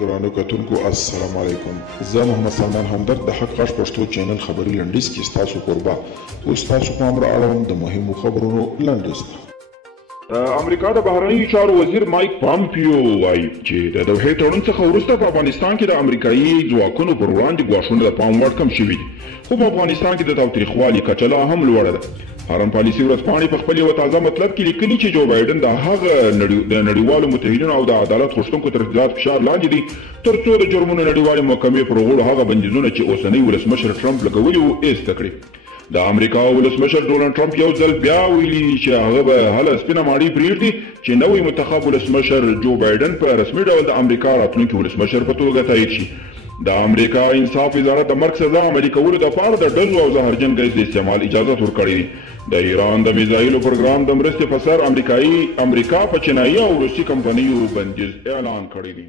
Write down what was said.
ګرانو کتونکو السلام علیکم. زه محمد سلمان همدرد د حق غږ پښتو چینل خبري لنډیز کې ستاسو کوربه او ستاسو په امر اړوند د مهمو خبرونو لنډیز. امریکا د بهرنیو چارو وزیر مایک پامپیو وایي چې د دوحې تړون څخه وروسته په افغانستان کې د امریکایي ځواکونو پر وړاندې ګواښونه د پام وړ کم شوي دي، خو په افغانستان کې د تاوتریخوالي کچه لا هم لوړه ده. هارن پالیسي ورځپاڼې په خپل یوه تازه مطلب کې لیکلي چې جو بایډن د هغه د نړیوالو متحدینو او د عدالت غوښتونکو تر زیات فشار لاندې دي تر څو د جرمونو نړیوالې محکمې پر غړو هغه بندیزونه چې اوسنی ولسمشر ټرمپ لګولي وو ایسته کړي. د امریکا ولسمشر ډونالډ ټرمپ یو ځل بیا ویلي چې هغه به هله سپینه ماڼۍ پرېږدي چې نوی منتخب ولسمشر جو بایډن په رسمي ډول د امریکا راتلونکي ولسمشر په توګه تایید شي. د امریکا انصاف وزارت د مرګ سزا عملي کولو دپاره د ډزو او زهرجن ګیس د استعمال اجازت ورکړی دی. د ایران د میزایلو پروګرام د مرستې په سر امریکا په چینایي او روسي کمپنیو بندیز اعلان کړی دی.